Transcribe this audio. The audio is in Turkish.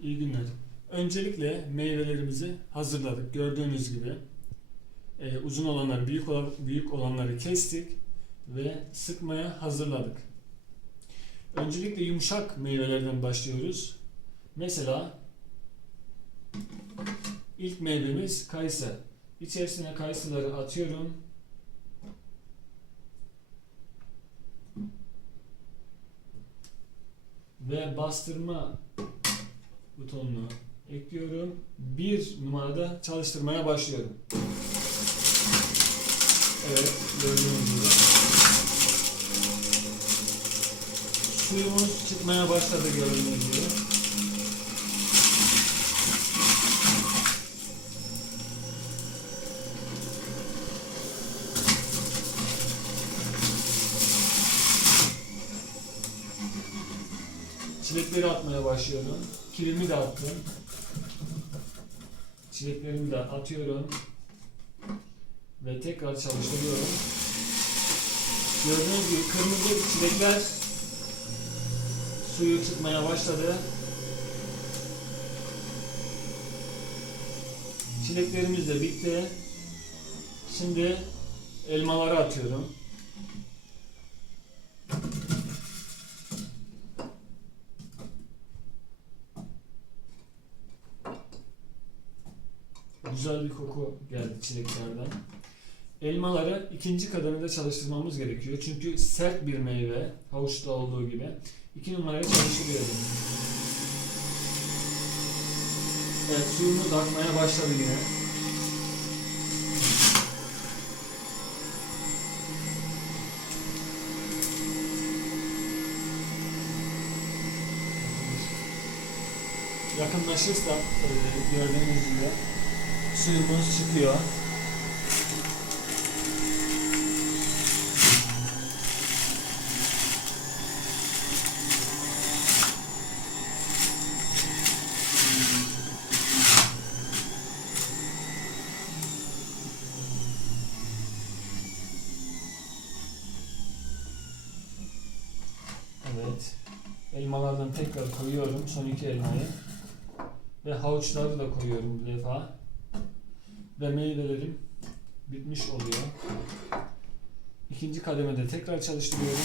İyi günler. Öncelikle meyvelerimizi hazırladık. Gördüğünüz gibi e, uzun olanları, büyük olan, büyük olanları kestik ve sıkmaya hazırladık. Öncelikle yumuşak meyvelerden başlıyoruz. Mesela ilk meyvemiz kayısı. İçerisine kayısıları atıyorum. Ve bastırma butonunu ekliyorum. Bir numarada çalıştırmaya başlıyorum. Evet, gördüğünüz gibi. Suyumuz çıkmaya başladı gördüğünüz gibi. Çilekleri atmaya başlıyorum. Kilimi de attım. Çileklerimi de atıyorum. Ve tekrar çalıştırıyorum. Gördüğünüz gibi kırmızı çilekler suyu çıkmaya başladı. Çileklerimiz de bitti. Şimdi elmaları atıyorum. Güzel bir koku geldi çileklerden. Elmaları ikinci kademede çalıştırmamız gerekiyor. Çünkü sert bir meyve, havuçta olduğu gibi. İki numaraya çalıştırıyorum. Evet, suyumuz akmaya başladı yine. Yakınlaşırsa e, gördüğünüz gibi suyumuz çıkıyor. Evet. Elmalardan tekrar koyuyorum son iki elmayı. Ve havuçları da koyuyorum bu defa. Ve meyvelerim bitmiş oluyor. İkinci kademede tekrar çalıştırıyorum.